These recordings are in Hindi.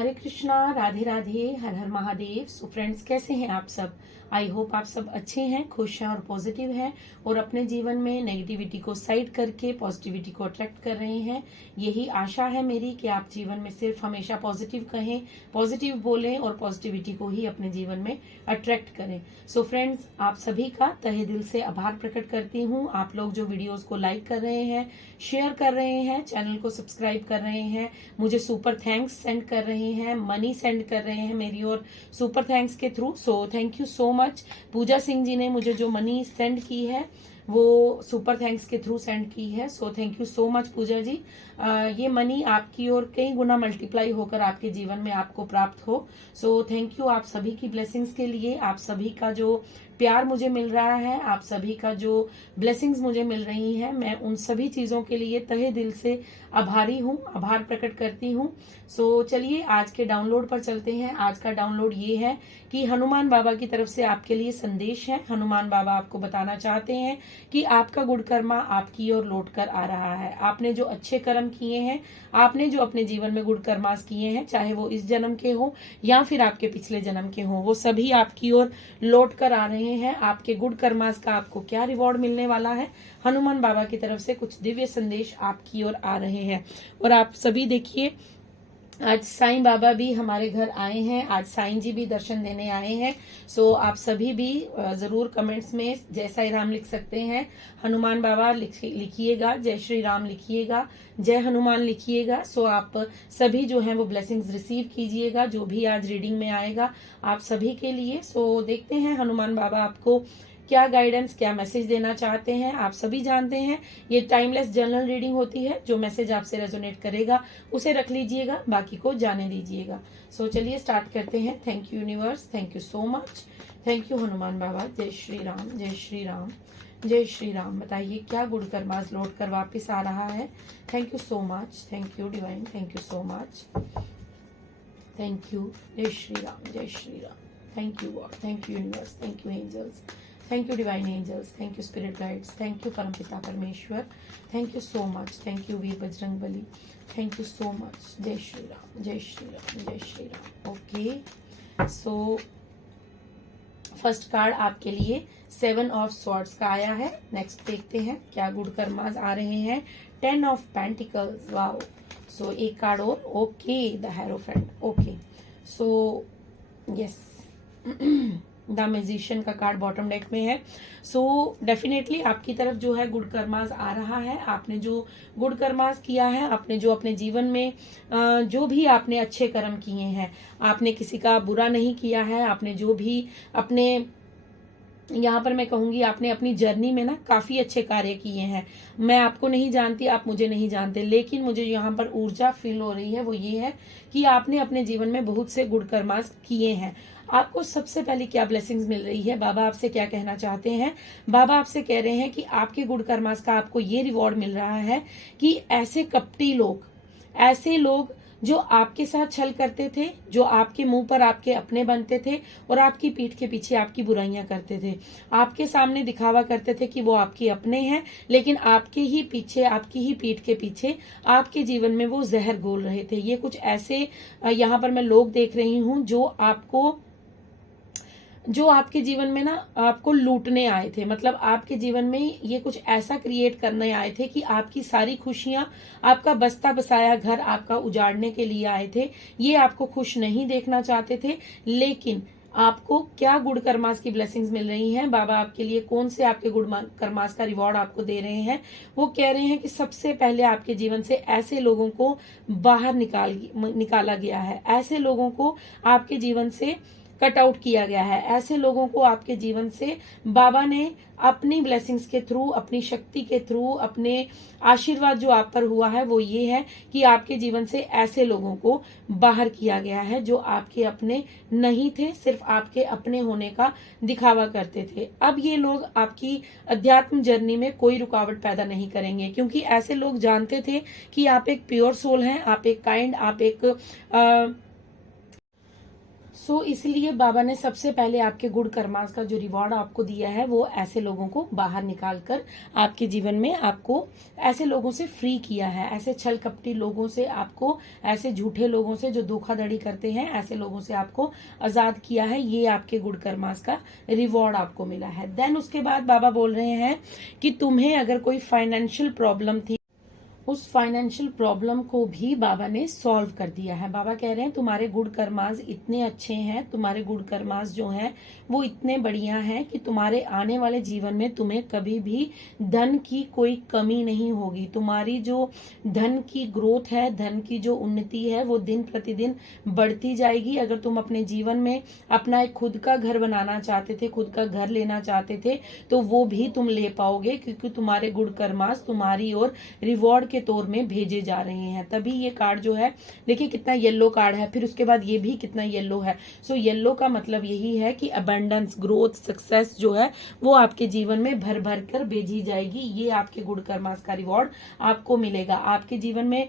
हरे कृष्णा, राधे राधे, हर हर महादेव। सो फ्रेंड्स, कैसे हैं आप सब? आई होप आप सब अच्छे हैं, खुश हैं और पॉजिटिव हैं और अपने जीवन में नेगेटिविटी को साइड करके पॉजिटिविटी को अट्रैक्ट कर रहे हैं। यही आशा है मेरी कि आप जीवन में सिर्फ हमेशा पॉजिटिव कहें, पॉजिटिव बोलें और पॉजिटिविटी को ही अपने जीवन में अट्रैक्ट करें। सो फ्रेंड्स, आप सभी का तहे दिल से आभार प्रकट करती हूँ। आप लोग जो वीडियोस को लाइक कर रहे हैं, शेयर कर रहे हैं, चैनल को सब्सक्राइब कर रहे हैं, मुझे सुपर थैंक्स सेंड कर रहे हैं, मनी सेंड कर रहे हैं मेरी और सुपर थैंक्स के through. So thank you so much. Pooja Singh ji ने मुझे जो मनी सेंड की है वो सुपर थैंक्स के थ्रू सेंड की है। So thank you so much Pooja ji. ये मनी आपकी और कई गुना मल्टीप्लाई होकर आपके जीवन में आपको प्राप्त हो। सो थैंक यू आप सभी की ब्लेसिंग्स के लिए। आप सभी का जो प्यार मुझे मिल रहा है, आप सभी का जो ब्लेसिंग्स मुझे मिल रही हैं, मैं उन सभी चीजों के लिए तहे दिल से आभारी हूँ, आभार प्रकट करती हूँ। सो चलिए आज के डाउनलोड पर चलते हैं। आज का डाउनलोड ये है कि हनुमान बाबा की तरफ से आपके लिए संदेश है। हनुमान बाबा आपको बताना चाहते हैं कि आपका गुड कर्मा आपकी ओर लौट कर आ रहा है। आपने जो अच्छे कर्म किए हैं, आपने जो अपने जीवन में गुड कर्मास किए हैं, चाहे वो इस जन्म के हो या फिर आपके पिछले जन्म के हो, वो सभी आपकी ओर लौट कर आ रहे हैं। आपके गुड कर्मास का आपको क्या रिवॉर्ड मिलने वाला है, हनुमान बाबा की तरफ से कुछ दिव्य संदेश आपकी ओर आ रहे हैं। और आप सभी देखिए, आज साईं बाबा भी हमारे घर आए हैं, आज साईं जी भी दर्शन देने आए हैं। सो आप सभी भी जरूर कमेंट्स में जय साईं राम लिख सकते हैं, हनुमान बाबा लिखिएगा, जय श्री राम लिखिएगा, जय हनुमान लिखिएगा। सो आप सभी जो हैं वो ब्लेसिंग्स रिसीव कीजिएगा, जो भी आज रीडिंग में आएगा आप सभी के लिए। सो देखते हैं हनुमान बाबा आपको क्या गाइडेंस, क्या मैसेज देना चाहते हैं। आप सभी जानते हैं ये टाइमलेस जनरल रीडिंग होती है। जो मैसेज आपसे रेजोनेट करेगा उसे रख लीजिएगा, बाकी को जाने दीजिएगा। सो चलिए स्टार्ट करते हैं। Thank you universe, thank you so much, thank you Hanuman Baba. जय श्री राम, जय श्री राम, जय श्री राम। बताइए क्या गुड कर्मास लौट कर वापिस आ रहा है। Thank you so much, thank you divine, thank you so much, thank you. जय श्री राम, जय Shri Ram. Thank you God, thank you universe, thank you angels, thank you divine angels, thank you spirit guides, thank you परमपिता परमेश्वर, thank you so much, thank you वीर Bajrang Bali, thank you so much. जय श्री राम, जय श्री राम, जय Shri Ram. Okay, so first card आपके लिए 7 ऑफ स्वॉर्ड्स का आया है। नेक्स्ट देखते हैं क्या गुड कर्मास आ रहे हैं। 10 ऑफ पेंटिकल्स, वाओ। सो एक कार्ड और, okay, the hierophant. Okay, so yes the magician का कार्ड बॉटम डेक में है। सो डेफिनेटली आपकी तरफ जो है गुड कर्मास आ रहा है। आपने जो गुड कर्मास किया है, आपने जो अपने जीवन में जो भी आपने अच्छे कर्म किए हैं, आपने किसी का बुरा नहीं किया है। आपने जो भी अपने, यहाँ पर मैं कहूंगी आपने अपनी जर्नी में ना काफी अच्छे कार्य किए हैं। मैं आपको नहीं जानती, आप मुझे नहीं जानते, लेकिन मुझे यहाँ पर ऊर्जा फील हो रही है, वो ये है कि आपने अपने जीवन में बहुत से गुड कर्मास किए हैं। आपको सबसे पहले क्या ब्लेसिंग्स मिल रही है, बाबा आपसे क्या कहना चाहते हैं। बाबा आपसे कह रहे हैं कि आपके गुड कर्मास का आपको ये रिवॉर्ड मिल रहा है कि ऐसे कपटी लोग, ऐसे लोग जो आपके साथ छल करते थे, जो आपके मुंह पर आपके अपने बनते थे और आपकी पीठ के पीछे आपकी बुराइयां करते थे, आपके सामने दिखावा करते थे कि वो आपके अपने हैं, लेकिन आपके ही पीछे, आपकी ही पीठ के पीछे आपके जीवन में वो जहर घोल रहे थे। ये कुछ ऐसे यहाँ पर मैं लोग देख रही हूँ जो आपके जीवन में ना आपको लूटने आए थे। मतलब आपके जीवन में ये कुछ ऐसा क्रिएट करने आए थे कि आपकी सारी खुशियां, आपका बसता बसाया घर आपका उजाड़ने के लिए आए थे। ये आपको खुश नहीं देखना चाहते थे, लेकिन आपको क्या गुड कर्मास की ब्लेसिंग्स मिल रही हैं, बाबा आपके लिए कौन से आपके गुड कर्मास का रिवॉर्ड आपको दे रहे हैं। वो कह रहे हैं कि सबसे पहले आपके जीवन से ऐसे लोगों को बाहर निकाला गया है, ऐसे लोगों को आपके जीवन से कट आउट किया गया है, ऐसे लोगों को आपके जीवन से बाबा ने अपनी ब्लेसिंग्स के थ्रू, अपनी शक्ति के थ्रू, अपने आशीर्वाद जो आप पर हुआ है वो ये है कि आपके जीवन से ऐसे लोगों को बाहर किया गया है जो आपके अपने नहीं थे, सिर्फ आपके अपने होने का दिखावा करते थे। अब ये लोग आपकी अध्यात्म जर्नी में कोई रुकावट पैदा नहीं करेंगे, क्योंकि ऐसे लोग जानते थे कि आप एक प्योर सोल हैं, आप एक काइंड, आप एक इसलिए बाबा ने सबसे पहले आपके गुड कर्मास का जो रिवॉर्ड आपको दिया है वो ऐसे लोगों को बाहर निकाल कर आपके जीवन में आपको ऐसे लोगों से फ्री किया है, ऐसे छल कपटी लोगों से आपको, ऐसे झूठे लोगों से जो धोखाधड़ी करते हैं, ऐसे लोगों से आपको आजाद किया है। ये आपके गुड कर्मास का रिवॉर्ड आपको मिला है। देन उसके बाद बाबा बोल रहे हैं कि तुम्हें अगर कोई फाइनेंशियल प्रॉब्लम थी, उस फाइनेंशियल प्रॉब्लम को भी बाबा ने सॉल्व कर दिया है। बाबा कह रहे हैं तुम्हारे गुड कर्मास इतने अच्छे हैं, तुम्हारे गुड कर्मास जो हैं वो इतने बढ़िया हैं कि तुम्हारे आने वाले जीवन में तुम्हें कभी भी धन की कोई कमी नहीं होगी। तुम्हारी जो धन की ग्रोथ है, धन की जो उन्नति है वो दिन प्रतिदिन बढ़ती जाएगी। अगर तुम अपने जीवन में अपना एक खुद का घर बनाना चाहते थे, खुद का घर लेना चाहते थे, तो वो भी तुम ले पाओगे, क्योंकि तुम्हारे गुड कर्मास तुम्हारी ओर रिवॉर्ड के तौर में भेजे जा रहे हैं। तभी ये कार्ड जो है, देखिए कितना येलो कार्ड है, फिर उसके बाद ये भी कितना येलो है। येलो का मतलब यही है कि अबंडेंस, ग्रोथ, सक्सेस जो है वो आपके जीवन में भर भर कर भेजी जाएगी। ये आपके गुड कर्मास का रिवॉर्ड आपको मिलेगा। आपके जीवन में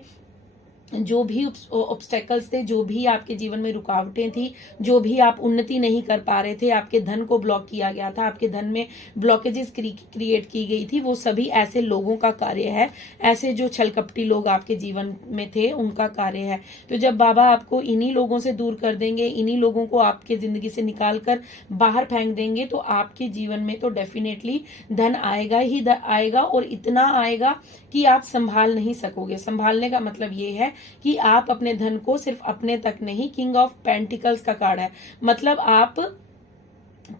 जो भी ऑब्स्टेकल्स थे, जो भी आपके जीवन में रुकावटें थी, जो भी आप उन्नति नहीं कर पा रहे थे, आपके धन को ब्लॉक किया गया था, आपके धन में ब्लॉकेजेस क्रिएट की गई थी, वो सभी ऐसे लोगों का कार्य है, ऐसे जो छलकपटी लोग आपके जीवन में थे उनका कार्य है। तो जब बाबा आपको इन्हीं लोगों से दूर कर देंगे, इन्हीं लोगों को आपके जिंदगी से निकाल कर बाहर फेंक देंगे, तो आपके जीवन में तो डेफिनेटली धन आएगा ही आएगा, और इतना आएगा कि आप संभाल नहीं सकोगे। संभालने का मतलब ये है कि आप अपने धन को सिर्फ अपने तक नहीं, किंग ऑफ पेंटिकल्स का कार्ड है, मतलब आप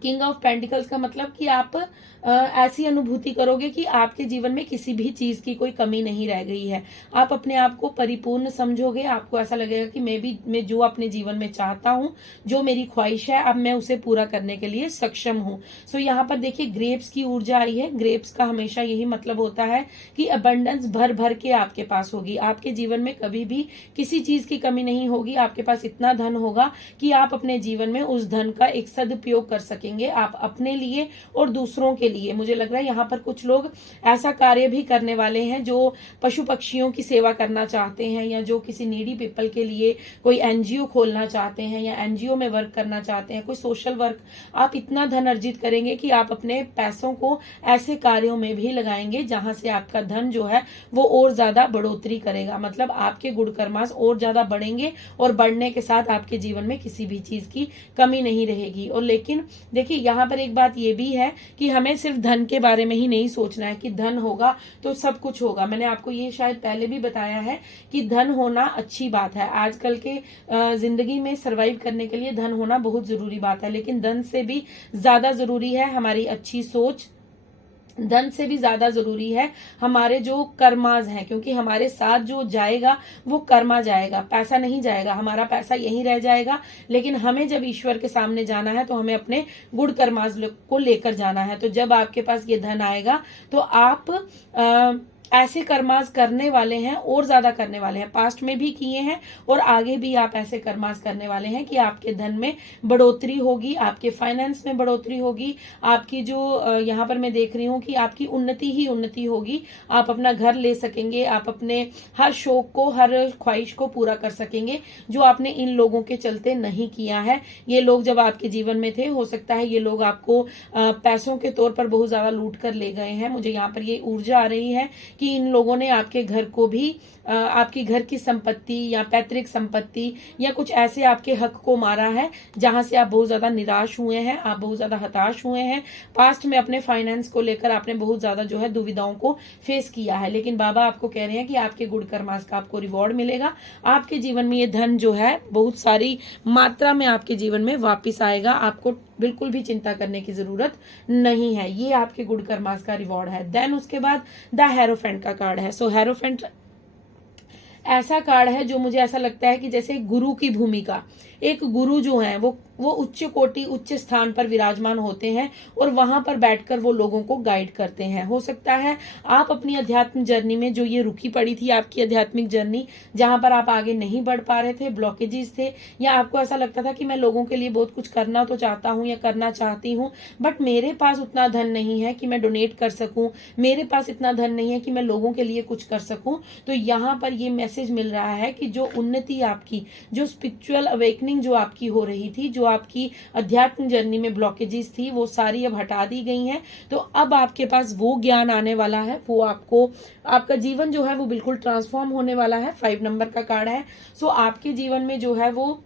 किंग ऑफ पेंटिकल्स का मतलब कि आप ऐसी अनुभूति करोगे कि आपके जीवन में किसी भी चीज की कोई कमी नहीं रह गई है। आप अपने आप को परिपूर्ण समझोगे, आपको ऐसा लगेगा कि मैं जो अपने जीवन में चाहता हूँ, जो मेरी ख्वाहिश है, अब मैं उसे पूरा करने के लिए सक्षम हूँ। यहाँ पर देखिए ग्रेप्स की ऊर्जा आई है। ग्रेप्स का हमेशा यही मतलब होता है कि अबंडेंस भर भर के आपके पास होगी। आपके जीवन में कभी भी किसी चीज की कमी नहीं होगी। आपके पास इतना धन होगा कि आप अपने जीवन में उस धन का एक सदुपयोग कर सकेंगे, आप अपने लिए और दूसरों के लिए। मुझे लग रहा है यहाँ पर कुछ लोग ऐसा कार्य भी करने वाले हैं जो पशु पक्षियों की सेवा करना चाहते हैं, या जो किसी नीडी पीपल के लिए कोई एनजीओ खोलना चाहते हैं, या एनजीओ में वर्क करना चाहते हैं, कोई सोशल वर्क। आप इतना धन अर्जित करेंगे कि आप अपने पैसों को ऐसे कार्यों में भी लगाएंगे जहां से आपका धन जो है वो और ज्यादा बढ़ोतरी करेगा। मतलब आपके गुड कर्मास और ज्यादा बढ़ेंगे, और बढ़ने के साथ आपके जीवन में किसी भी चीज की कमी नहीं रहेगी। और लेकिन देखिए यहाँ पर एक बात ये भी है कि हमें सिर्फ धन के बारे में ही नहीं सोचना है कि धन होगा तो सब कुछ होगा। मैंने आपको ये शायद पहले भी बताया है कि धन होना अच्छी बात है। आजकल के जिंदगी में सरवाइव करने के लिए धन होना बहुत जरूरी बात है, लेकिन धन से भी ज्यादा जरूरी है हमारी अच्छी सोच, धन से भी ज्यादा जरूरी है हमारे जो कर्माज हैं, क्योंकि हमारे साथ जो जाएगा वो कर्मा जाएगा, पैसा नहीं जाएगा। हमारा पैसा यहीं रह जाएगा, लेकिन हमें जब ईश्वर के सामने जाना है तो हमें अपने गुड कर्माज को लेकर जाना है। तो जब आपके पास ये धन आएगा तो आप ऐसे कर्मास करने वाले हैं और ज्यादा करने वाले हैं। पास्ट में भी किए हैं और आगे भी आप ऐसे कर्मास करने वाले हैं कि आपके धन में बढ़ोतरी होगी, आपके फाइनेंस में बढ़ोतरी होगी, आपकी जो यहाँ पर मैं देख रही हूँ कि आपकी उन्नति ही उन्नति होगी। आप अपना घर ले सकेंगे, आप अपने हर शौक को, हर ख्वाहिश को पूरा कर सकेंगे जो आपने इन लोगों के चलते नहीं किया है। ये लोग जब आपके जीवन में थे, हो सकता है ये लोग आपको पैसों के तौर पर बहुत ज्यादा लूट कर ले गए हैं। मुझे यहाँ पर ये ऊर्जा आ रही है कि इन लोगों ने आपके घर को भी, आपकी घर की संपत्ति या पैतृक संपत्ति या कुछ ऐसे आपके हक को मारा है जहां से आप बहुत ज्यादा निराश हुए हैं, आप बहुत ज्यादा हताश हुए हैं। पास्ट में अपने फाइनेंस को लेकर आपने बहुत ज्यादा जो है दुविधाओं को फेस किया है, लेकिन बाबा आपको कह रहे हैं कि आपके गुड कर्मास का आपको रिवॉर्ड मिलेगा। आपके जीवन में ये धन जो है बहुत सारी मात्रा में आपके जीवन में वापिस आएगा। आपको बिल्कुल भी चिंता करने की जरूरत नहीं है। ये आपके गुड कर्मास का रिवॉर्ड है। देन उसके बाद द हेरोफेंट का कार्ड है। हेरोफेंट ऐसा कार्ड है जो मुझे ऐसा लगता है कि जैसे गुरु की भूमिका, एक गुरु जो है वो उच्च कोटि, उच्च स्थान पर विराजमान होते हैं और वहां पर बैठकर वो लोगों को गाइड करते हैं। हो सकता है आप अपनी अध्यात्म जर्नी में, जो ये रुकी पड़ी थी आपकी आध्यात्मिक जर्नी, जहां पर आप आगे नहीं बढ़ पा रहे थे, ब्लॉकेजेस थे, या आपको ऐसा लगता था कि मैं लोगों के लिए बहुत कुछ करना तो चाहता हूं या करना चाहती हूं, बट मेरे पास उतना धन नहीं है कि मैं डोनेट कर सकूं, मेरे पास इतना धन नहीं है कि मैं लोगों के लिए कुछ कर सकूं। तो यहाँ पर ये मैसेज मिल रहा है कि जो उन्नति आपकी, जो स्पिरिचुअल अवेकनिंग जो आपकी हो रही थी, जो आपकी अध्यात्म जर्नी में ब्लॉकेजेस थी, वो सारी अब हटा दी गई हैं। तो अब आपके पास वो ज्ञान आने वाला है, वो आपको, आपका जीवन जो है वो बिल्कुल ट्रांसफॉर्म होने वाला है। 5 नंबर का कार्ड है। सो आपके जीवन में जो है वो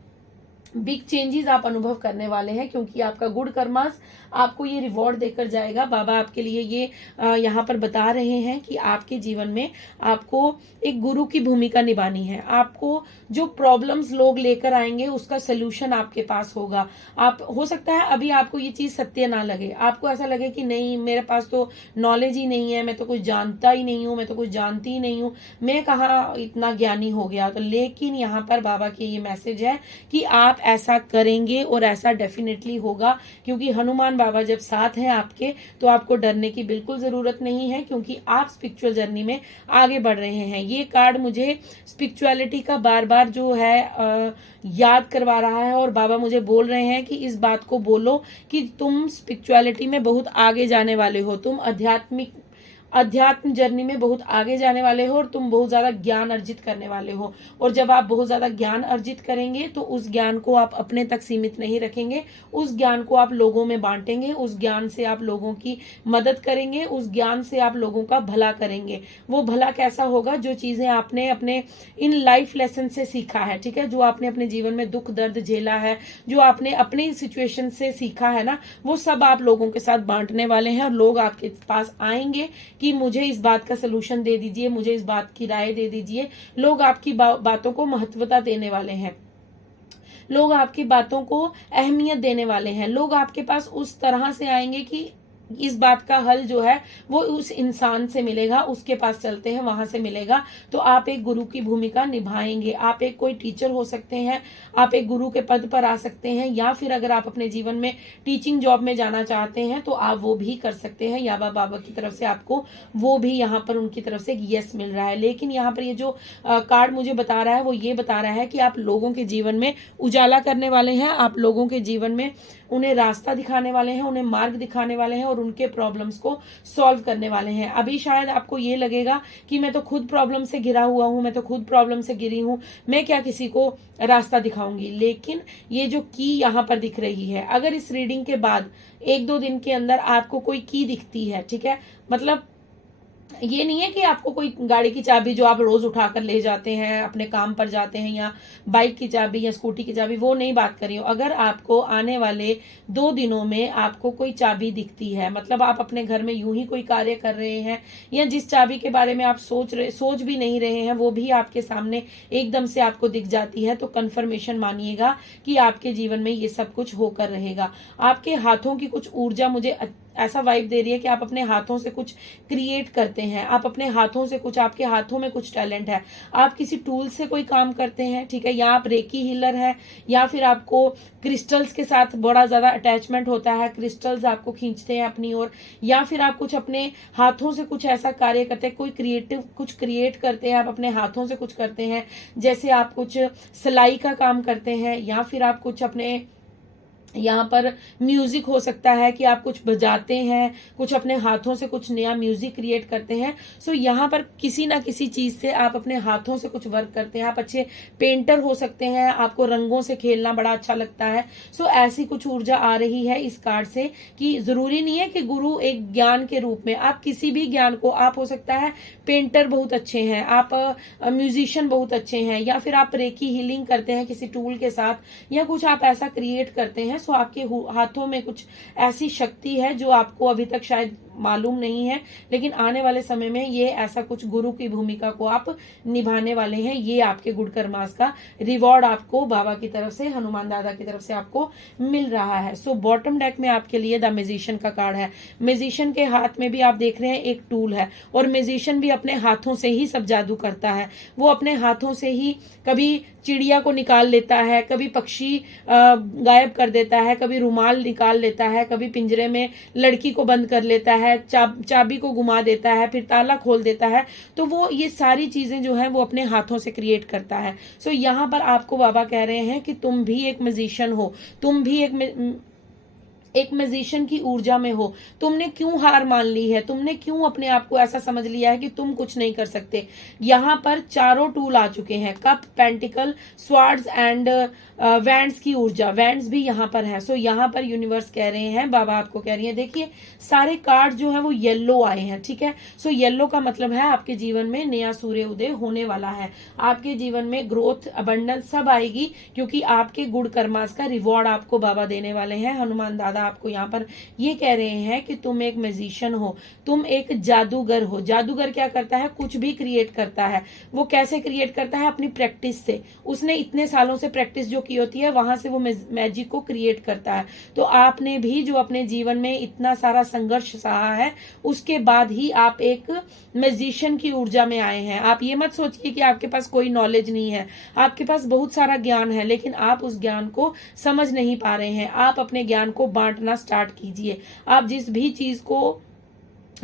बिग चेंजेस आप अनुभव करने वाले हैं, क्योंकि आपका गुड कर्मास आपको ये रिवॉर्ड देकर जाएगा। बाबा आपके लिए ये यहाँ पर बता रहे हैं कि आपके जीवन में आपको एक गुरु की भूमिका निभानी है। आपको जो प्रॉब्लम्स लोग लेकर आएंगे उसका सोल्यूशन आपके पास होगा। आप, हो सकता है अभी आपको ये चीज सत्य ना लगे, आपको ऐसा लगे कि नहीं मेरे पास तो नॉलेज ही नहीं है, मैं तो कुछ जानता ही नहीं हूँ, मैं तो कुछ जानती ही नहीं हूँ, मैं कहाँ इतना ज्ञानी हो गया। तो लेकिन यहाँ पर बाबा की ये मैसेज है कि आप ऐसा करेंगे और ऐसा डेफिनेटली होगा, क्योंकि हनुमान बाबा जब साथ हैं आपके तो आपको डरने की बिल्कुल जरूरत नहीं है, क्योंकि आप स्पिरिचुअल जर्नी में आगे बढ़ रहे हैं। ये कार्ड मुझे स्पिरिचुअलिटी का बार बार जो है याद करवा रहा है, और बाबा मुझे बोल रहे हैं कि इस बात को बोलो कि तुम स्पिरिचुअलिटी में बहुत आगे जाने वाले हो, तुम अध्यात्म जर्नी में बहुत आगे जाने वाले हो, और तुम बहुत ज्यादा ज्ञान अर्जित करने वाले हो। और जब आप बहुत ज्यादा ज्ञान अर्जित करेंगे तो उस ज्ञान को आप अपने तक सीमित नहीं रखेंगे, उस ज्ञान को आप लोगों में बांटेंगे, उस ज्ञान से आप लोगों की मदद करेंगे, उस ज्ञान से आप लोगों का भला करेंगे। वो भला कैसा होगा? जो चीजें आपने अपने इन लाइफ लेसन से सीखा है, ठीक है, जो आपने अपने जीवन में दुख दर्द झेला है, जो आपने अपने सिचुएशन से सीखा है ना, वो सब आप लोगों के साथ बांटने वाले हैं। और लोग आपके पास आएंगे कि मुझे इस बात का सलूशन दे दीजिए, मुझे इस बात की राय दे दीजिए। लोग आपकी बातों को महत्वता देने वाले हैं, लोग आपकी बातों को अहमियत देने वाले हैं। लोग आपके पास उस तरह से आएंगे कि इस बात का हल जो है वो उस इंसान से मिलेगा, उसके पास चलते हैं वहां से मिलेगा। तो आप एक गुरु की भूमिका निभाएंगे। आप एक कोई टीचर हो सकते हैं, आप एक गुरु के पद पर आ सकते हैं, या फिर अगर आप अपने जीवन में टीचिंग जॉब में जाना चाहते हैं तो आप वो भी कर सकते हैं। या बाबा की तरफ से आपको वो भी यहाँ पर उनकी तरफ से यस मिल रहा है। लेकिन यहाँ पर ये जो कार्ड मुझे बता रहा है वो ये बता रहा है कि आप लोगों के जीवन में उजाला करने वाले हैं, आप लोगों के जीवन में उन्हें रास्ता दिखाने वाले हैं, उन्हें मार्ग दिखाने वाले हैं, और उनके प्रॉब्लम्स को सॉल्व करने वाले हैं। अभी शायद आपको ये लगेगा कि मैं तो खुद प्रॉब्लम से घिरा हुआ हूं, मैं तो खुद प्रॉब्लम से घिरी हूं, मैं क्या किसी को रास्ता दिखाऊंगी। लेकिन ये जो की यहाँ पर दिख रही है, अगर इस रीडिंग के बाद 1-2 दिन के अंदर आपको कोई की दिखती है, ठीक है, मतलब ये नहीं है कि आपको कोई गाड़ी की चाबी जो आप रोज उठाकर ले जाते हैं, अपने काम पर जाते हैं, या बाइक की चाबी या स्कूटी की चाबी, वो नहीं बात कर रही हूँ। अगर आपको आने वाले 2 दिनों में आपको कोई चाबी दिखती है, मतलब आप अपने घर में यूं ही कोई कार्य कर रहे हैं, या जिस चाबी के बारे में आप सोच भी नहीं रहे हैं वो भी आपके सामने एकदम से आपको दिख जाती है, तो कंफर्मेशन मानिएगा कि आपके जीवन में ये सब कुछ होकर रहेगा। आपके हाथों की कुछ ऊर्जा मुझे ऐसा वाइब दे रही है कि आप अपने हाथों से कुछ क्रिएट करते हैं, आप अपने हाथों से कुछ, आपके हाथों में कुछ टैलेंट है, आप किसी टूल से कोई काम करते हैं, ठीक है, या आप रेकी हीलर है, या फिर आपको क्रिस्टल्स के साथ बड़ा ज्यादा अटैचमेंट होता है, क्रिस्टल्स आपको खींचते हैं अपनी ओर, या फिर आप कुछ अपने हाथों से कुछ ऐसा कार्य करते हैं, कोई क्रिएटिव कुछ क्रिएट करते हैं, आप अपने हाथों से कुछ करते हैं, जैसे आप कुछ सिलाई का काम करते हैं, या फिर आप कुछ अपने यहाँ पर म्यूजिक हो सकता है कि आप कुछ बजाते हैं, कुछ अपने हाथों से कुछ नया म्यूजिक क्रिएट करते हैं। सो यहाँ पर किसी ना किसी चीज से आप अपने हाथों से कुछ वर्क करते हैं। आप अच्छे पेंटर हो सकते हैं, आपको रंगों से खेलना बड़ा अच्छा लगता है। सो ऐसी कुछ ऊर्जा आ रही है इस कार्ड से कि जरूरी नहीं है कि गुरु एक ज्ञान के रूप में, आप किसी भी ज्ञान को, आप हो सकता है पेंटर बहुत अच्छे हैं, आप म्यूजिशियन बहुत अच्छे हैं, या फिर आप रेकी हीलिंग करते हैं किसी टूल के साथ, या कुछ आप ऐसा क्रिएट करते हैं। सो आपके हाथों में कुछ ऐसी शक्ति है जो आपको अभी तक शायद मालूम नहीं है, लेकिन आने वाले समय में ये ऐसा कुछ गुरु की भूमिका को आप निभाने वाले हैं। ये आपके गुड कर्मास का रिवॉर्ड आपको बाबा की तरफ से, हनुमान दादा की तरफ से आपको मिल रहा है। सो बॉटम डेक में आपके लिए द म्यूजिशियन का कार्ड है। म्यूजिशियन के हाथ में भी आप देख रहे हैं एक टूल है, और म्यूजिशियन भी अपने हाथों से ही सब जादू करता है। वो अपने हाथों से ही कभी चिड़िया को निकाल लेता है, कभी पक्षी गायब कर देता है, कभी रुमाल निकाल लेता है, कभी पिंजरे में लड़की को बंद कर लेता है, चाबी को घुमा देता है, फिर ताला खोल देता है। तो वो ये सारी चीजें जो है वो अपने हाथों से क्रिएट करता है। सो यहाँ पर आपको बाबा कह रहे हैं कि तुम भी एक म्यूजिशियन हो, तुम भी एक मैजिशियन की ऊर्जा में हो, तुमने क्यों हार मान ली है, तुमने क्यों अपने आप को ऐसा समझ लिया है कि तुम कुछ नहीं कर सकते। यहाँ पर चारों टूल आ चुके हैं, cup, pentacle, swords and wands की ऊर्जा, वैंड्स भी यहाँ पर है। सो यहाँ पर यूनिवर्स कह रहे हैं, बाबा आपको कह रही है, देखिए सारे कार्ड जो है वो येलो आए हैं, ठीक है। सो येलो का मतलब है आपके जीवन में नया सूर्य उदय होने वाला है, आपके जीवन में ग्रोथ, अबंडेंस सब आएगी, क्योंकि आपके गुड कर्मास का रिवॉर्ड आपको बाबा देने वाले हैं। हनुमान दादा आपको यहाँ पर ये कह रहे हैं कि तुम एक मैजिशियन हो, तुम एक जादूगर हो। जादूगर क्या करता है, कुछ भी क्रिएट करता है। वो कैसे क्रिएट करता है, अपनी प्रैक्टिस से। उसने इतने सालों से प्रैक्टिस जो की होती है, वहां से वो मैजिक को क्रिएट करता है। तो आपने भी जो अपने जीवन में इतना सारा संघर्ष सहा है, उसके बाद ही आप एक मैजिशियन की ऊर्जा में आए हैं। आप ये मत सोचिए कि आपके पास कोई नॉलेज नहीं है, आपके पास बहुत सारा ज्ञान है, लेकिन आप उस ज्ञान को समझ नहीं पा रहे हैं। आप अपने ज्ञान को बांटना स्टार्ट कीजिए। आप जिस भी चीज को,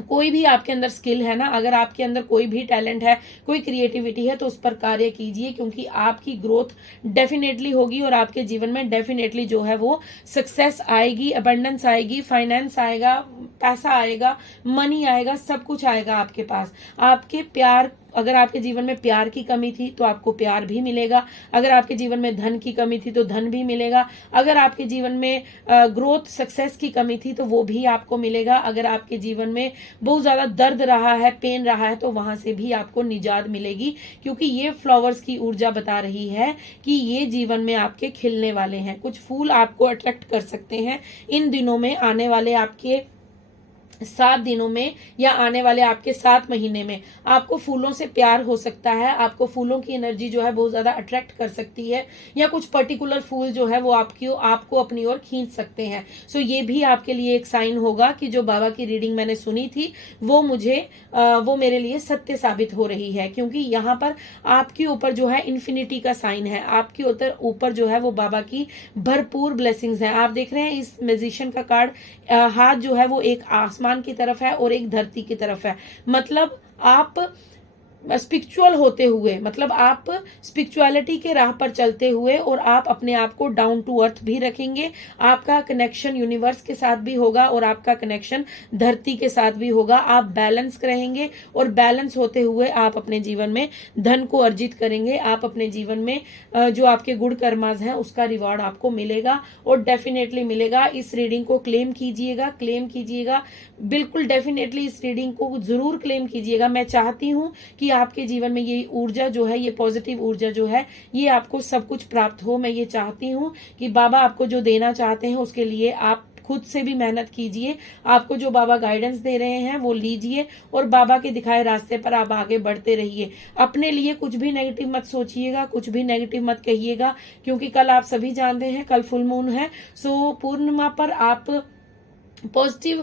कोई भी आपके अंदर स्किल है ना, अगर आपके अंदर कोई भी टैलेंट है, कोई क्रिएटिविटी है, तो उस पर कार्य कीजिए, क्योंकि आपकी ग्रोथ डेफिनेटली होगी और आपके जीवन में डेफिनेटली जो है वो सक्सेस आएगी, अबंडेंस आएगी, फाइनेंस आएगा, पैसा आएगा, मनी आएगा, सब कुछ आएगा आपके पास। आपके प्यार, अगर आपके जीवन में प्यार की कमी थी तो आपको प्यार भी मिलेगा। अगर आपके जीवन में धन की कमी थी तो धन भी मिलेगा। अगर आपके जीवन में ग्रोथ, सक्सेस की कमी थी तो वो भी आपको मिलेगा। अगर आपके जीवन में बहुत ज्यादा दर्द रहा है, पेन रहा है, तो वहां से भी आपको निजात मिलेगी, क्योंकि ये फ्लावर्स की ऊर्जा बता रही है कि ये जीवन में आपके खिलने वाले हैं। कुछ फूल आपको अट्रैक्ट कर सकते हैं इन दिनों में, आने वाले आपके 7 दिनों में या आने वाले आपके 7 महीने में आपको फूलों से प्यार हो सकता है। आपको फूलों की एनर्जी जो है बहुत ज्यादा अट्रैक्ट कर सकती है, या कुछ पर्टिकुलर फूल जो है वो आपको अपनी ओर खींच सकते हैं। सो ये भी आपके लिए एक साइन होगा कि जो बाबा की रीडिंग मैंने सुनी थी वो मेरे लिए सत्य साबित हो रही है, क्योंकि यहाँ पर आपके ऊपर जो है इन्फिनिटी का साइन है। आपके ऊपर जो है वो बाबा की भरपूर ब्लेसिंग्स है। आप देख रहे हैं इस मैजिशियन का कार्ड, हाथ जो है वो एक आसमान की तरफ है और एक धरती की तरफ है। मतलब आप स्पिरिचुअल होते हुए, मतलब आप स्पिरिचुअलिटी के राह पर चलते हुए, और आप अपने आप को डाउन टू अर्थ भी रखेंगे। आपका कनेक्शन यूनिवर्स के साथ भी होगा और आपका कनेक्शन धरती के साथ भी होगा। आप बैलेंस रहेंगे और बैलेंस होते हुए आप अपने जीवन में धन को अर्जित करेंगे। आप अपने जीवन में जो आपके गुड कर्माज हैं उसका रिवॉर्ड आपको मिलेगा और डेफिनेटली मिलेगा। इस रीडिंग को क्लेम कीजिएगा, बिल्कुल डेफिनेटली इस रीडिंग को जरूर क्लेम कीजिएगा। मैं चाहती हूँ कि आपके जीवन में ये ऊर्जा जो है, ये पॉजिटिव ऊर्जा जो है, ये आपको सब कुछ प्राप्त हो। मैं ये चाहती हूँ कि बाबा आपको जो देना चाहते हैं उसके लिए आप खुद से भी मेहनत कीजिए। आपको जो बाबा गाइडेंस दे रहे हैं वो लीजिए और बाबा के दिखाए रास्ते पर आप आगे बढ़ते रहिए। अपने लिए कुछ भी नेगेटिव मत सोचिएगा, कुछ भी नेगेटिव मत कहिएगा, क्योंकि कल आप सभी जानते हैं कल फुल मून है। सो पूर्णिमा पर आप पॉजिटिव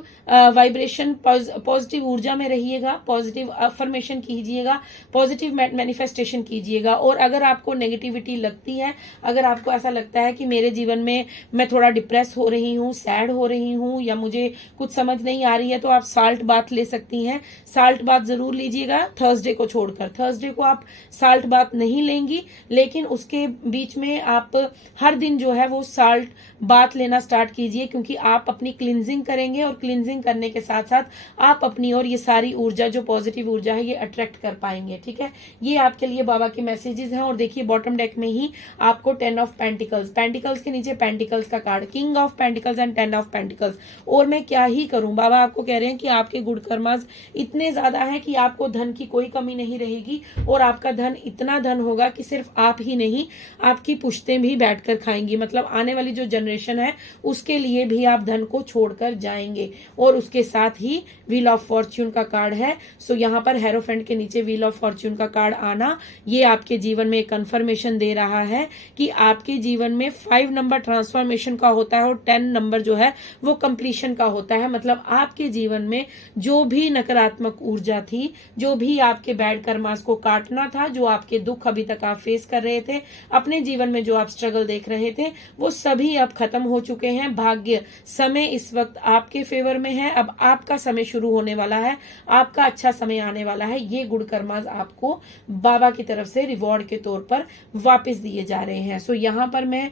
वाइब्रेशन, पॉजिटिव ऊर्जा में रहिएगा, पॉजिटिव अफर्मेशन कीजिएगा, पॉजिटिव मैनिफेस्टेशन कीजिएगा। और अगर आपको नेगेटिविटी लगती है, अगर आपको ऐसा लगता है कि मेरे जीवन में मैं थोड़ा डिप्रेस हो रही हूँ, सैड हो रही हूँ, या मुझे कुछ समझ नहीं आ रही है, तो आप साल्ट बाथ ले सकती हैं। साल्ट बाथ जरूर लीजिएगा थर्सडे को छोड़कर। थर्सडे को आप साल्ट बाथ नहीं लेंगी, लेकिन उसके बीच में आप हर दिन जो है वो साल्ट बाथ लेना स्टार्ट कीजिए, क्योंकि आप अपनी क्लिनजिंग करेंगे और क्लिनजिंग करने के साथ साथ आप अपनी और ये सारी ऊर्जा, जो पॉजिटिव ऊर्जा है, ये अट्रैक्ट कर पाएंगे। ठीक है, ये आपके लिए बाबा के मैसेजेस हैं। और देखिए बॉटम डेक में ही आपको 10 ऑफ पेंटिकल्स, पेंटिकल्स के नीचे पेंटिकल्स का card, king of pentacles and 10 of pentacles. और मैं क्या ही करूं, बाबा आपको कह रहे हैं कि आपके गुड कर्मास इतने ज्यादा है कि आपको धन की कोई कमी नहीं रहेगी, और आपका धन इतना धन होगा कि सिर्फ आप ही नहीं, आपकी पुश्तें भी बैठकर खाएंगी। मतलब आने वाली जो जनरेशन है उसके लिए भी आप धन को छोड़कर जाएंगे। और उसके साथ ही व्हील ऑफ फॉर्च्यून का कार्ड है। सो यहाँ पर हेरोफेंट के नीचे व्हील ऑफ फॉर्च्यून का कार्ड आना, ये आपके जीवन में एक कंफर्मेशन दे रहा है कि आपके जीवन में 5 नंबर ट्रांसफॉर्मेशन का होता है और 10 नंबर जो है वो कंप्लीशन का होता है। मतलब आपके जीवन में जो भी नकारात्मक ऊर्जा थी, जो भी आपके बैड कर्मास को काटना था, जो आपके दुख अभी तक आप फेस कर रहे थे, अपने जीवन में जो आप स्ट्रगल देख रहे थे, वो सभी अब खत्म हो चुके हैं। भाग्य समय इस वक्त आपके फेवर में है। अब आपका समय शुरू होने वाला है, आपका अच्छा समय आने वाला है। ये गुड कर्मास आपको बाबा की तरफ से रिवॉर्ड के तौर पर वापस दिए जा रहे हैं। सो यहाँ पर मैं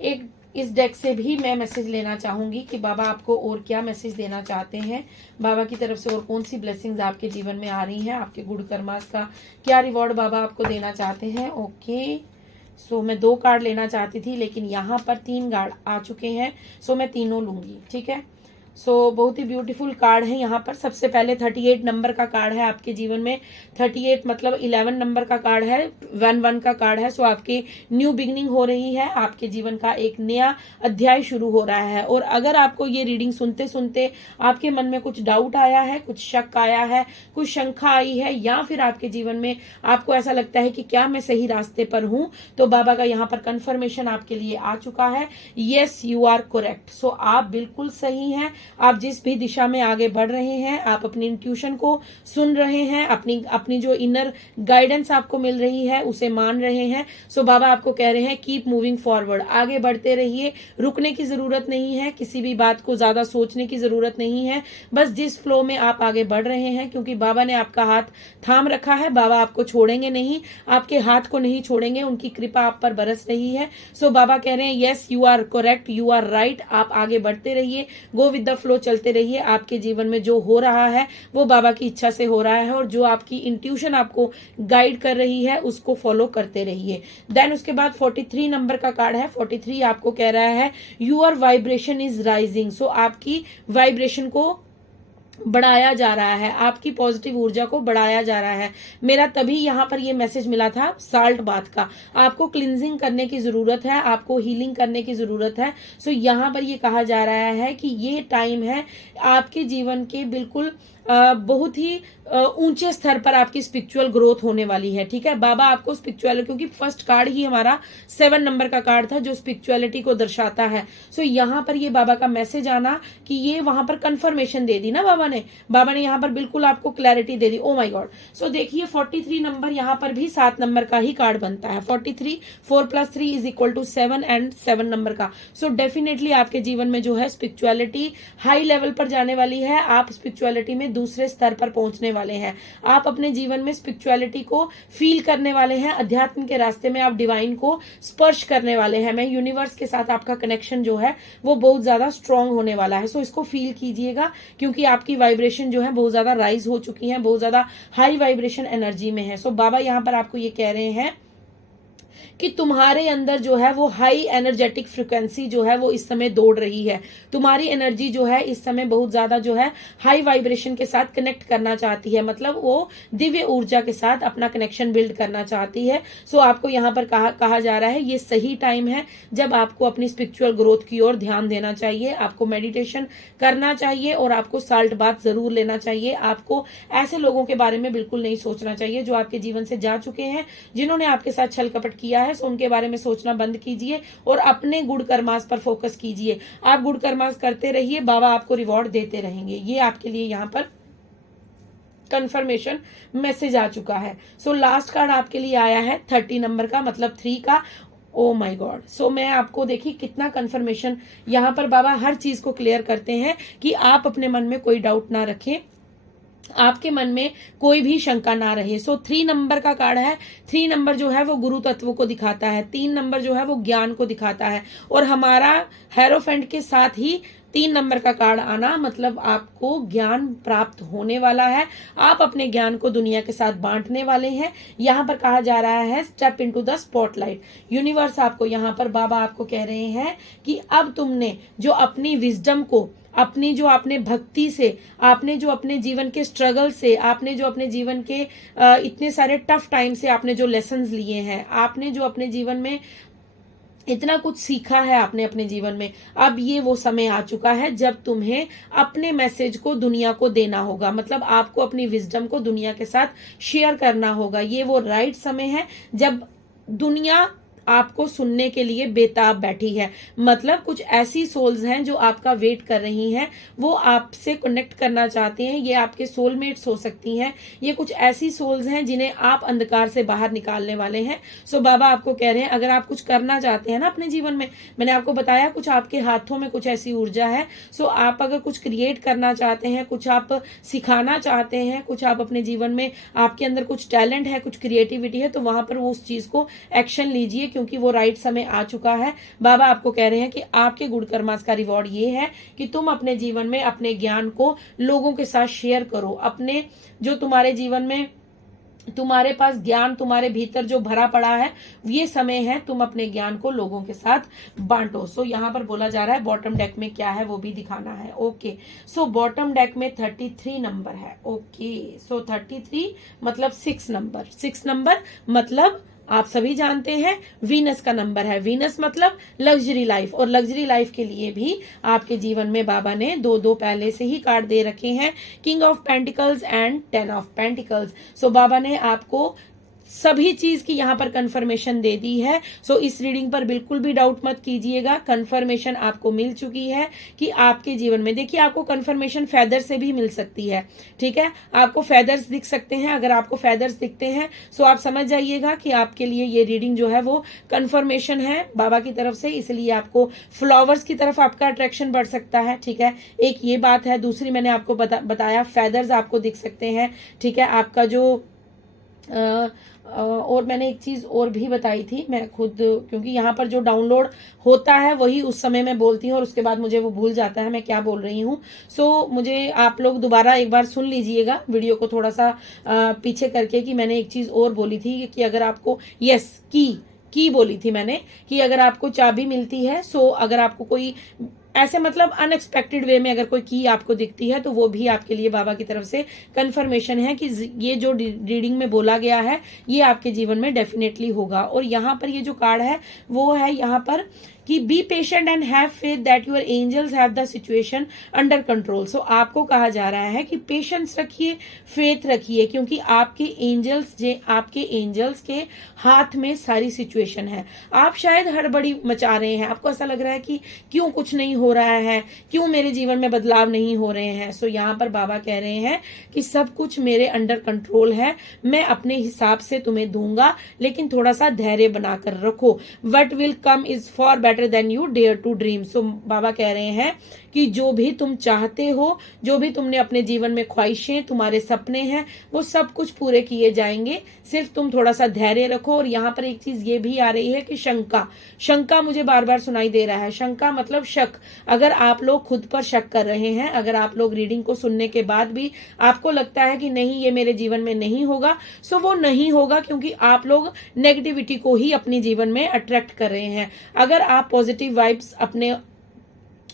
एक इस डेक से भी मैं मैसेज लेना चाहूंगी कि बाबा आपको और क्या मैसेज देना चाहते हैं, बाबा की तरफ से और कौन सी ब्लेसिंग्स आपके जीवन में आ रही हैं, आपके गुड कर्मास का क्या रिवॉर्ड बाबा आपको देना चाहते हैं। ओके, सो मैं 2 कार्ड लेना चाहती थी लेकिन यहाँ पर 3 कार्ड आ चुके हैं, सो मैं तीनों लूंगी। ठीक है, सो बहुत ही ब्यूटीफुल कार्ड है यहाँ पर। सबसे पहले 38 नंबर का कार्ड है आपके जीवन में। 38 मतलब 11 नंबर का कार्ड है, 11 का कार्ड है। सो आपकी न्यू बिगनिंग हो रही है, आपके जीवन का एक नया अध्याय शुरू हो रहा है। और अगर आपको ये रीडिंग सुनते सुनते आपके मन में कुछ डाउट आया है, कुछ शक आया है, कुछ शंका आई है, या फिर आपके जीवन में आपको ऐसा लगता है कि क्या मैं सही रास्ते पर हूं, तो बाबा का यहाँ पर कंफर्मेशन आपके लिए आ चुका है। Yes, you are correct. So आप बिल्कुल सही हैं। आप जिस भी दिशा में आगे बढ़ रहे हैं, आप अपनी इंट्यूशन को सुन रहे हैं, अपनी जो इनर गाइडेंस आपको मिल रही है उसे मान रहे हैं। सो बाबा आपको कह रहे हैं कीप मूविंग फॉरवर्ड, आगे बढ़ते रहिए, रुकने की जरूरत नहीं है, किसी भी बात को ज्यादा सोचने की जरूरत नहीं है। बस जिस फ्लो में आप आगे बढ़ रहे हैं, क्योंकि बाबा ने आपका हाथ थाम रखा है, बाबा आपको छोड़ेंगे नहीं, आपके हाथ को नहीं छोड़ेंगे, उनकी कृपा आप पर बरस रही है। सो बाबा कह रहे हैं yes, you are correct, you are right. आप आगे बढ़ते रहिए, गो विद द फ्लो चलते रहिए। आपके जीवन में जो हो रहा है वो बाबा की इच्छा से हो रहा है, और जो आपकी इंट्यूशन आपको गाइड कर रही है उसको फॉलो करते रहिए। देन उसके बाद 43 नंबर का कार्ड है। 43 आपको कह रहा है यूर वाइब्रेशन इज राइजिंग। सो आपकी वाइब्रेशन को बढ़ाया जा रहा है, आपकी पॉजिटिव ऊर्जा को बढ़ाया जा रहा है। मेरा तभी यहाँ पर ये मैसेज मिला था साल्ट बाथ का। आपको क्लिनजिंग करने की जरूरत है, आपको हीलिंग करने की जरूरत है। सो यहाँ पर ये कहा जा रहा है कि ये टाइम है आपके जीवन के बिल्कुल बहुत ही ऊंचे स्तर पर आपकी स्पिरिचुअल ग्रोथ होने वाली है। ठीक है, बाबा आपको स्पिरिचुअल, क्योंकि फर्स्ट कार्ड ही हमारा 7 नंबर का कार्ड था जो स्पिरिचुअलिटी को दर्शाता है। सो यहाँ पर ये बाबा का मैसेज आना कि ये वहां पर कंफर्मेशन दे दी ना बाबा ने यहाँ पर बिल्कुल आपको क्लैरिटी दे दी। Oh my God. सो देखिए 43 नंबर यहाँ पर भी 7 नंबर का ही कार्ड बनता है। 43 4 + 3 = 7 एंड 7 नंबर का। सो डेफिनेटली आपके जीवन में जो है स्पिरिचुअलिटी हाई लेवल पर जाने वाली है। आप स्पिरिचुअलिटी में दूसरे स्तर पर पहुंचने वाले हैं। आप अपने जीवन में स्पिरिचुअलिटी को फील करने वाले हैं। अध्यात्म के रास्ते में आप डिवाइन को स्पर्श करने वाले हैं। मैं यूनिवर्स के साथ आपका कनेक्शन जो है वो बहुत ज्यादा स्ट्रांग होने वाला है। सो इसको फील कीजिएगा, क्योंकि आपकी वाइब्रेशन जो है बहुत ज्यादा राइज हो चुकी है, बहुत ज्यादा हाई वाइब्रेशन एनर्जी में है। सो बाबा यहाँ पर आपको ये कह रहे हैं कि तुम्हारे अंदर जो है वो हाई एनर्जेटिक फ्रिक्वेंसी जो है वो इस समय दौड़ रही है। तुम्हारी एनर्जी जो है इस समय बहुत ज्यादा जो है हाई वाइब्रेशन के साथ कनेक्ट करना चाहती है, मतलब वो दिव्य ऊर्जा के साथ अपना कनेक्शन बिल्ड करना चाहती है। सो आपको यहाँ पर कहा जा रहा है ये सही टाइम है जब आपको अपनी स्पिरिचुअल ग्रोथ की ओर ध्यान देना चाहिए, आपको मेडिटेशन करना चाहिए और आपको साल्ट बाथ जरूर लेना चाहिए। आपको ऐसे लोगों के बारे में बिल्कुल नहीं सोचना चाहिए जो आपके जीवन से जा चुके हैं, जिन्होंने आपके साथ छल कपट किया है। सो उनके बारे में सोचना बंद कीजिए और अपने गुड कर्मास पर फोकस कीजिए। आप गुड कर्मास करते रहिए, बाबा आपको रिवॉर्ड देते रहेंगे। ये आपके लिए यहाँ पर कंफर्मेशन मैसेज आ चुका है। सो लास्ट कार्ड आपके लिए आया है 30 नंबर का, मतलब 3 का। ओ माय गॉड। सो मैं आपको देखिए कितना कंफर्मेशन यहाँ पर बाबा हर चीज को क्लियर करते हैं कि आप अपने मन में कोई डाउट ना रखें, आपके मन में कोई भी शंका ना रहे। सो 3 नंबर का कार्ड है। 3 नंबर जो है वो गुरु तत्व को दिखाता है, 3 नंबर जो है वो ज्ञान को दिखाता है, और हमारा हेरोफेंट के साथ ही 3 नंबर का कार्ड आना मतलब आपको ज्ञान प्राप्त होने वाला है। आप अपने ज्ञान को दुनिया के साथ बांटने वाले हैं। यहाँ पर कहा जा रहा है step into the spotlight. Universe आपको यहाँ पर बाबा आपको कह रहे हैं कि अब तुमने जो अपनी विजडम को, अपनी जो आपने भक्ति से, आपने जो अपने जीवन के स्ट्रगल से, आपने जो अपने जीवन के इतने सारे टफ टाइम से आपने जो लेसन्स लिए हैं, आपने जो अपने जीवन में इतना कुछ सीखा है आपने अपने जीवन में, अब ये वो समय आ चुका है जब तुम्हें अपने मैसेज को दुनिया को देना होगा। मतलब आपको अपनी विजडम को दुनिया के साथ शेयर करना होगा। ये वो राइट समय है जब दुनिया आपको सुनने के लिए बेताब बैठी है। मतलब कुछ ऐसी सोल्स हैं जो आपका वेट कर रही हैं, वो आपसे कनेक्ट करना चाहते हैं। ये आपके सोलमेट्स हो सकती हैं, ये कुछ ऐसी सोल्स हैं जिन्हें आप अंधकार से बाहर निकालने वाले हैं। सो बाबा आपको कह रहे हैं अगर आप कुछ करना चाहते हैं ना अपने जीवन में, मैंने आपको बताया कुछ आपके हाथों में कुछ ऐसी ऊर्जा है। सो आप अगर कुछ क्रिएट करना चाहते हैं, कुछ आप सिखाना चाहते हैं, कुछ आप अपने जीवन में, आपके अंदर कुछ टैलेंट है, कुछ क्रिएटिविटी है, तो वहां पर वो उस चीज को एक्शन लीजिए, क्योंकि वो राइट समय आ चुका है। बाबा आपको कह रहे हैं कि आपके गुड कर्मास का रिवॉर्ड ये है कि तुम अपने जीवन में अपने ज्ञान को लोगों के साथ शेयर करो। अपने जो तुम्हारे जीवन में तुम्हारे पास ज्ञान तुम्हारे भीतर जो भरा पड़ा है, ये समय है तुम अपने ज्ञान को लोगों के साथ बांटो। सो यहाँ पर बोला जा रहा है बॉटम डेक में क्या है वो भी दिखाना है। ओके, सो बॉटम डेक में 33 नंबर है। ओके, सो 33 मतलब 6 नंबर मतलब आप सभी जानते हैं वीनस का नंबर है। वीनस मतलब लग्जरी लाइफ, और लग्जरी लाइफ के लिए भी आपके जीवन में बाबा ने दो पहले से ही कार्ड दे रखे हैं, king of pentacles and 10 of pentacles. So Baba ने आपको सभी चीज की यहाँ पर कंफर्मेशन दे दी है। सो इस रीडिंग पर बिल्कुल भी डाउट मत कीजिएगा, कंफर्मेशन आपको मिल चुकी है कि आपके जीवन में, देखिए आपको कंफर्मेशन फेदर से भी मिल सकती है, ठीक है, आपको फेदर्स दिख सकते हैं। अगर आपको फेदर्स दिखते हैं सो आप समझ जाइएगा कि आपके लिए ये रीडिंग जो है वो कंफर्मेशन है बाबा की तरफ से, इसलिए आपको फ्लावर्स की तरफ आपका अट्रैक्शन बढ़ सकता है, ठीक है, एक ये बात है। दूसरी मैंने आपको बताया फेदर्स आपको दिख सकते हैं, ठीक है, आपका जो और मैंने एक चीज और भी बताई थी, मैं खुद, क्योंकि यहाँ पर जो डाउनलोड होता है वही उस समय मैं बोलती हूँ और उसके बाद मुझे वो भूल जाता है मैं क्या बोल रही हूँ। सो मुझे आप लोग दोबारा एक बार सुन लीजिएगा वीडियो को थोड़ा सा पीछे करके, कि मैंने एक चीज और बोली थी कि अगर आपको की बोली थी मैंने कि अगर आपको चाबी मिलती है, सो अगर आपको कोई ऐसे मतलब अनएक्सपेक्टेड वे में अगर कोई की आपको दिखती है तो वो भी आपके लिए बाबा की तरफ से कंफर्मेशन है कि ये जो रीडिंग में बोला गया है ये आपके जीवन में डेफिनेटली होगा। और यहाँ पर ये जो कार्ड है वो है यहाँ पर कि be patient and have faith that your angels have the situation under control. So आपको कहा जा रहा है कि पेशेंस रखिए, फेथ रखिए, क्योंकि आपके एंजल्स के हाथ में सारी सिचुएशन है। आप शायद हड़बड़ी मचा रहे हैं, आपको ऐसा लग रहा है कि क्यों कुछ नहीं हो रहा है, क्यों मेरे जीवन में बदलाव नहीं हो रहे हैं। सो यहाँ पर बाबा कह रहे हैं कि सब कुछ मेरे अंडर कंट्रोल है, मैं अपने हिसाब से तुम्हें दूंगा, लेकिन थोड़ा सा धैर्य बनाकर रखो। What will come is far better than you dare to dream. So Baba कह रहे हैं कि जो भी तुम चाहते हो, जो भी तुमने अपने जीवन में ख्वाहिशें, तुम्हारे सपने हैं, वो सब कुछ पूरे किए जाएंगे, सिर्फ तुम थोड़ा सा धैर्य रखो। और यहाँ पर एक चीज ये भी आ रही है कि शंका मुझे बार बार सुनाई दे रहा है। शंका मतलब शक, अगर आप लोग खुद पर शक कर रहे हैं, अगर आप लोग रीडिंग को सुनने के बाद भी आपको लगता है कि नहीं ये मेरे जीवन में नहीं होगा, सो वो नहीं होगा, क्योंकि आप लोग नेगेटिविटी को ही अपने जीवन में अट्रैक्ट कर रहे हैं। अगर आप पॉजिटिव वाइब्स, अपने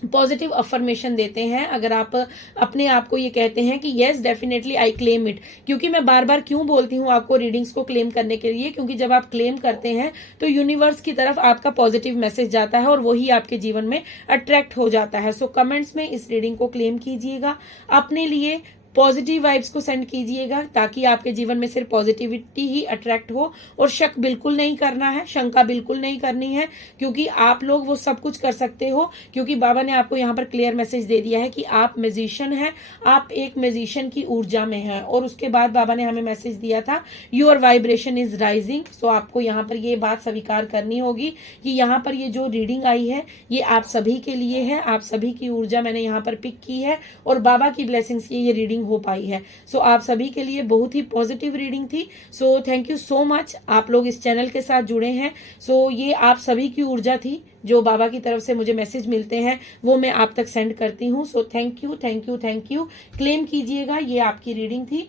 पॉजिटिव अफर्मेशन देते हैं, अगर आप अपने आप को ये कहते हैं कि yes definitely I claim it, क्योंकि मैं बार बार क्यों बोलती हूँ आपको रीडिंग्स को क्लेम करने के लिए, क्योंकि जब आप क्लेम करते हैं तो यूनिवर्स की तरफ आपका पॉजिटिव मैसेज जाता है और वही आपके जीवन में अट्रैक्ट हो जाता है। सो कमेंट्स में इस रीडिंग को क्लेम कीजिएगा, अपने लिए पॉजिटिव वाइब्स को सेंड कीजिएगा, ताकि आपके जीवन में सिर्फ पॉजिटिविटी ही अट्रैक्ट हो। और शक बिल्कुल नहीं करना है, शंका बिल्कुल नहीं करनी है, क्योंकि आप लोग वो सब कुछ कर सकते हो, क्योंकि बाबा ने आपको यहाँ पर क्लियर मैसेज दे दिया है कि आप म्यूजिशियन हैं, आप एक म्यूजिशियन की ऊर्जा में हैं। और उसके बाद बाबा ने हमें मैसेज दिया था योर वाइब्रेशन इज राइजिंग। सो आपको यहाँ पर ये बात स्वीकार करनी होगी कि यहाँ पर ये जो रीडिंग आई है ये आप सभी के लिए है, आप सभी की ऊर्जा मैंने यहाँ पर पिक की है और बाबा की ब्लेसिंग्स की ये रीडिंग हो पाई है। सो आप सभी के लिए बहुत ही पॉजिटिव रीडिंग थी। सो थैंक यू सो मच, आप लोग इस चैनल के साथ जुड़े हैं। सो ये आप सभी की ऊर्जा थी, जो बाबा की तरफ से मुझे मैसेज मिलते हैं वो मैं आप तक सेंड करती हूँ। सो thank you thank you thank you, claim कीजिएगा, ये आपकी रीडिंग थी।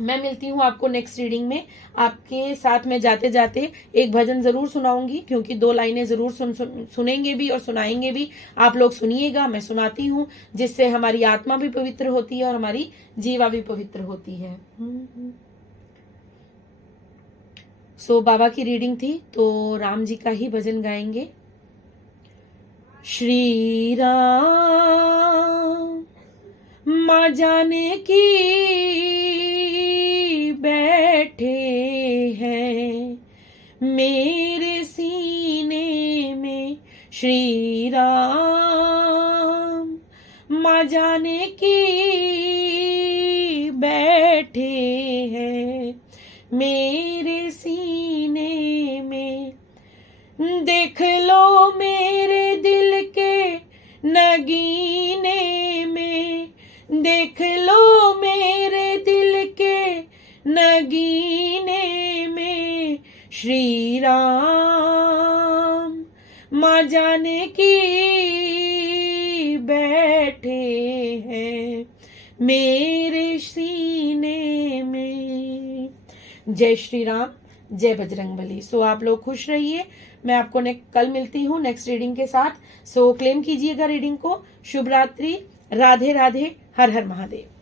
मैं मिलती हूँ आपको नेक्स्ट रीडिंग में। आपके साथ मैं जाते जाते एक भजन जरूर सुनाऊंगी, क्योंकि 2 लाइनें जरूर सुनेंगे भी और सुनाएंगे भी। आप लोग सुनिएगा, मैं सुनाती हूँ, जिससे हमारी आत्मा भी पवित्र होती है और हमारी जीवा भी पवित्र होती है। सो बाबा की रीडिंग थी तो राम जी का ही भजन गाएंगे। श्री राम माँ जाने की बैठे हैं मेरे सीने में, श्री राम माँ जाने की बैठे हैं मेरे सीने में। देख लो मेरे दिल के नगीने में, देख लो मेरे दिल के नगीने में, श्री राम माँ जाने की बैठे हैं मेरे सीने में। जय श्री राम, जय बजरंगबली। सो आप लोग खुश रहिए। मैं आपको कल मिलती हूँ नेक्स्ट रीडिंग के साथ। सो क्लेम कीजिएगा रीडिंग को। शुभ रात्रि, राधे राधे, हर हर महादेव।